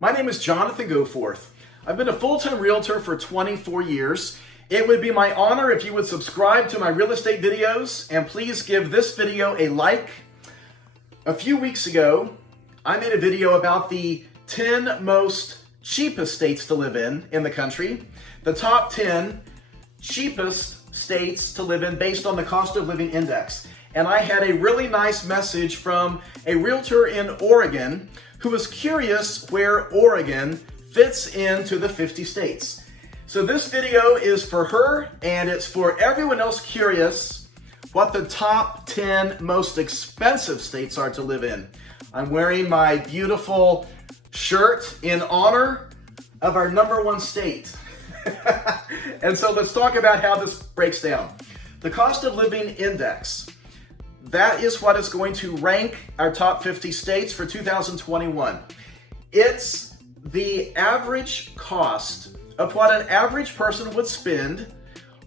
My name is Jonathan Goforth. I've been a full-time realtor for 24 years. It would be my honor if you would subscribe to my real estate videos, and please give this video a like. A few weeks ago, I made a video about the 10 most cheapest states to live in the country. The top 10 cheapest states to live in based on the cost of living index. And I had a really nice message from a realtor in Oregon who was curious where Oregon fits into the 50 states. So this video is for her, and it's for everyone else curious what the top 10 most expensive states are to live in. I'm wearing my beautiful shirt in honor of our number one state. And so let's talk about how this breaks down. The cost of living index. That is what is going to rank our top 50 states for 2021. It's the average cost of what an average person would spend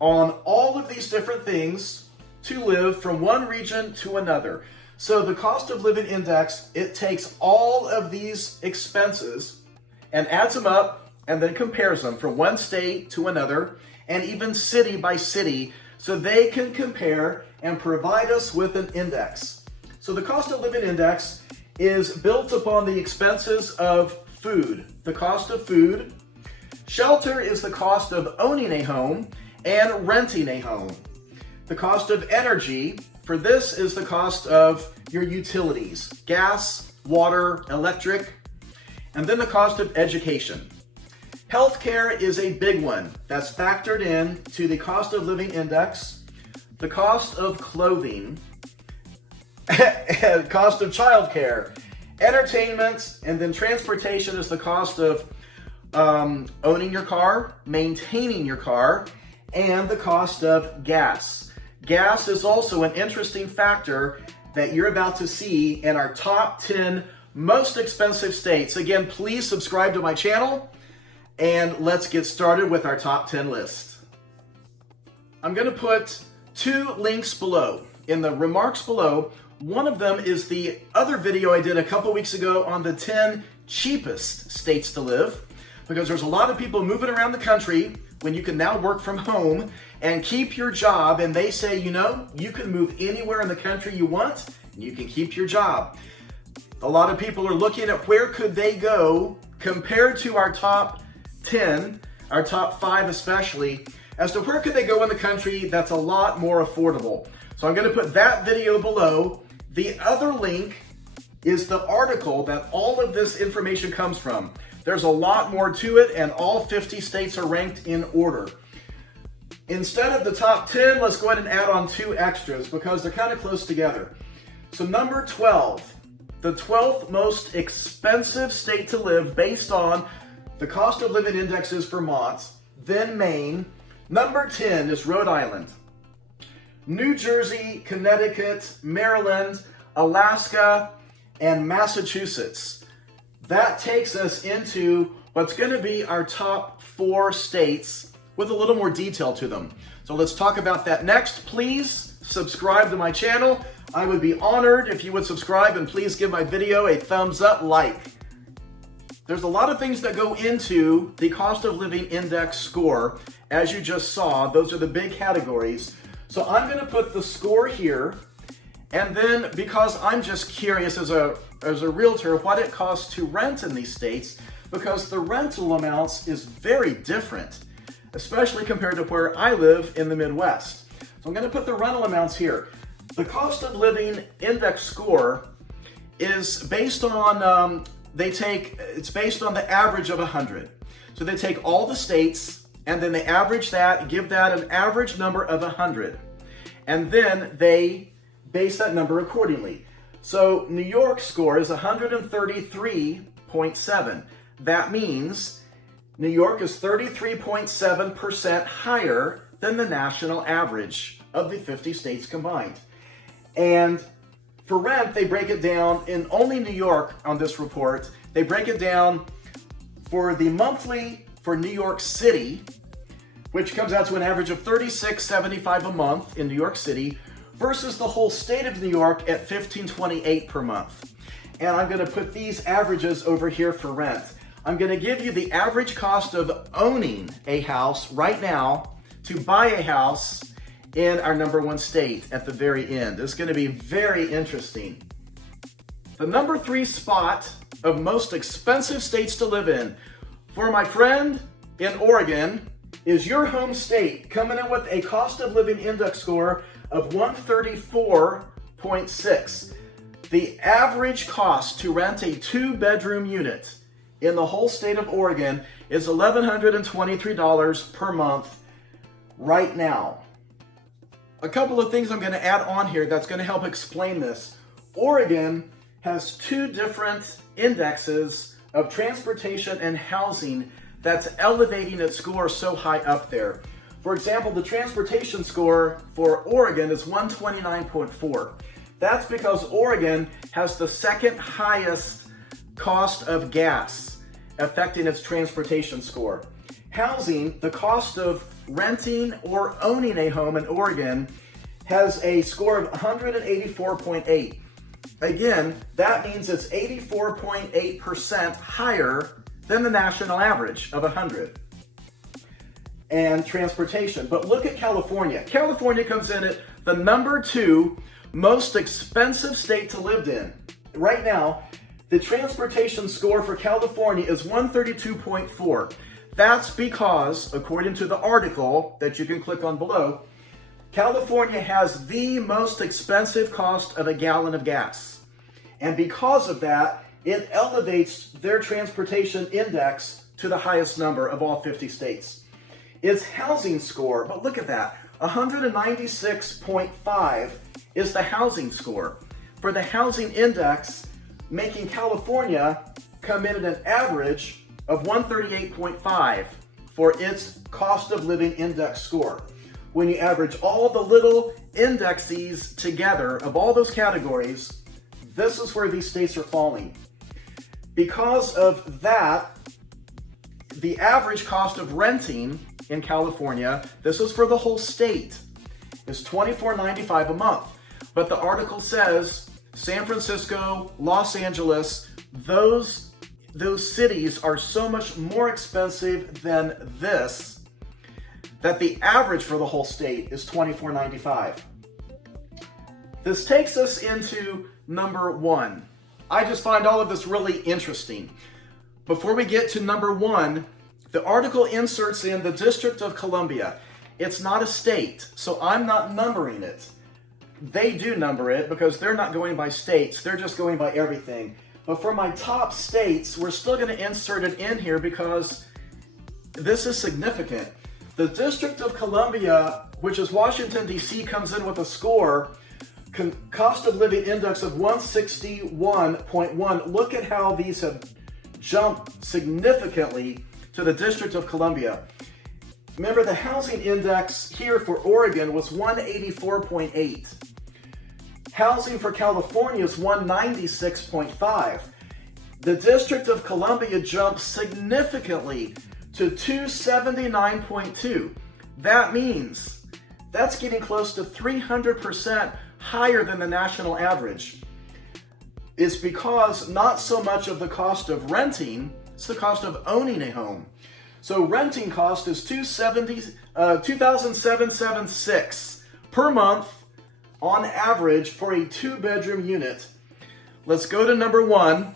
on all of these different things to live from one region to another. So the cost of living index, it takes all of these expenses and adds them up and then compares them from one state to another and even city by city, so they can compare and provide us with an index. So the cost of living index is built upon the expenses of food, the cost of food. Shelter is the cost of owning a home and renting a home. The cost of energy, for this is the cost of your utilities, gas, water, electric, and then the cost of education. Healthcare is a big one that's factored in to the cost of living index, the cost of clothing, cost of childcare, entertainment, and then transportation is the cost of owning your car, maintaining your car, and the cost of gas. Gas is also an interesting factor that you're about to see in our top 10 most expensive states. Again, please subscribe to my channel. And let's get started with our top 10 list. I'm going to put two links below. In the remarks below, one of them is the other video I did a couple weeks ago on the 10 cheapest states to live, because there's a lot of people moving around the country when you can now work from home and keep your job, and they say, you know, you can move anywhere in the country you want and you can keep your job. A lot of people are looking at where could they go compared to our top 10, our top 5 especially, as to where could they go in the country that's a lot more affordable. So I'm going to put that video below. The other link is the article that all of this information comes from. There's a lot more to it, and all 50 states are ranked in order. Instead of the top 10, let's go ahead and add on 2 extras because they're kind of close together. So number 12, the 12th most expensive state to live based on the cost of living index is Vermont, then Maine. Number 10 is Rhode Island. New Jersey, Connecticut, Maryland, Alaska, and Massachusetts. That takes us into what's going to be our top 4 states with a little more detail to them. So let's talk about that next. Please subscribe to my channel. I would be honored if you would subscribe, and please give my video a thumbs up like. There's a lot of things that go into the cost of living index score. As you just saw, those are the big categories. So I'm going to put the score here, and then because I'm just curious as a realtor what it costs to rent in these states, because the rental amounts is very different, especially compared to where I live in the Midwest. So I'm going to put the rental amounts here. The cost of living index score is based on it's based on the average of 100. So they take all the states and then they average that, give that an average number of 100. And then they base that number accordingly. So New York's score is 133.7. That means New York is 33.7% higher than the national average of the 50 states combined. And for rent, they break it down in only New York on this report. They break it down for the monthly for New York City, which comes out to an average of $36.75 a month in New York City, versus the whole state of New York at $15.28 per month. And I'm going to put these averages over here for rent. I'm going to give you the average cost of owning a house right now to buy a house in our number one state at the very end. It's going to be very interesting. The number 3 spot of most expensive states to live in for my friend in Oregon is your home state, coming in with a cost of living index score of 134.6. The average cost to rent a 2-bedroom unit in the whole state of Oregon is $1,123 per month right now. A couple of things I'm going to add on here that's going to help explain this. Oregon has 2 different indexes of transportation and housing that's elevating its score so high up there. For example, the transportation score for Oregon is 129.4. That's because Oregon has the second highest cost of gas affecting its transportation score. Housing, the cost of renting or owning a home in Oregon, has a score of 184.8. Again, that means it's 84.8% higher than the national average of 100. And transportation. But look at California. California comes in at the number 2 most expensive state to live in. Right now, the transportation score for California is 132.4. That's because, according to the article that you can click on below, California has the most expensive cost of a gallon of gas. And because of that, it elevates their transportation index to the highest number of all 50 states. Its housing score, but look at that, 196.5 is the housing score. For the housing index, making California come in at an average of 138.5 for its cost of living index score. When you average all the little indexes together of all those categories, this is where these states are falling. Because of that, the average cost of renting in California, this is for the whole state, is $24.95 a month. But the article says San Francisco, Los Angeles, those cities are so much more expensive than this that the average for the whole state is $24.95. This takes us into number 1. I just find all of this really interesting. Before we get to number 1, the article inserts in the District of Columbia. It's not a state, so I'm not numbering it. They do number it because they're not going by states, they're just going by everything. But for my top states, we're still going to insert it in here because this is significant. The District of Columbia, which is Washington, D.C., comes in with a score, cost of living index of 161.1. Look at how these have jumped significantly to the District of Columbia. Remember, the housing index here for Oregon was 184.8. Housing for California is 196.5. The District of Columbia jumped significantly to 279.2. That means that's getting close to 300% higher than the national average. It's because not so much of the cost of renting, it's the cost of owning a home. So renting cost is $2,776 per month on average for a 2-bedroom unit. Let's go to number 1.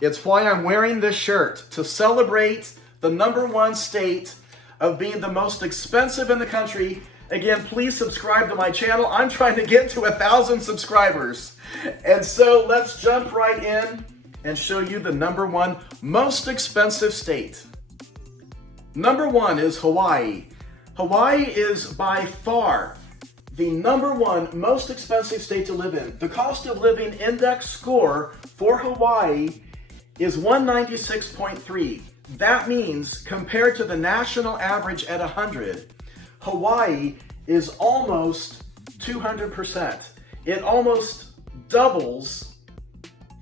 It's why I'm wearing this shirt, to celebrate the number 1 state of being the most expensive in the country. Again, please subscribe to my channel. I'm trying to get to 1,000 subscribers. And so let's jump right in and show you the number 1 most expensive state. Number 1 is Hawaii. Hawaii is by far the number 1 most expensive state to live in. The cost of living index score for Hawaii is 196.3. That means compared to the national average at 100, Hawaii is almost 200%. It almost doubles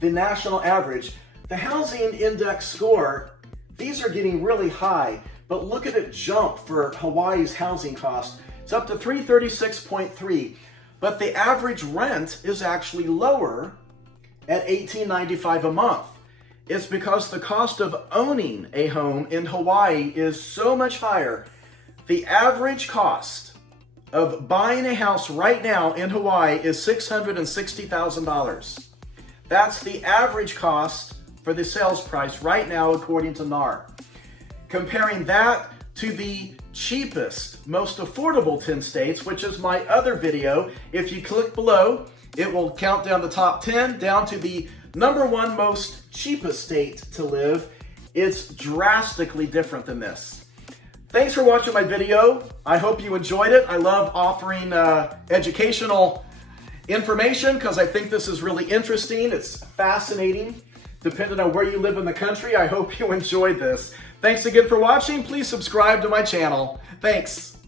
the national average. The housing index score, these are getting really high, but look at it jump for Hawaii's housing cost. It's up to 336.3, but the average rent is actually lower at $18.95 a month. It's because the cost of owning a home in Hawaii is so much higher. The average cost of buying a house right now in Hawaii is $660,000. That's the average cost for the sales price right now according to NAR. Comparing that to the cheapest, most affordable 10 states, which is my other video. If you click below, it will count down the top 10 down to the number one most cheapest state to live. It's drastically different than this. Thanks for watching my video. I hope you enjoyed it. I love offering educational information because I think this is really interesting. It's fascinating. Depending on where you live in the country, I hope you enjoyed this. Thanks again for watching. Please subscribe to my channel. Thanks.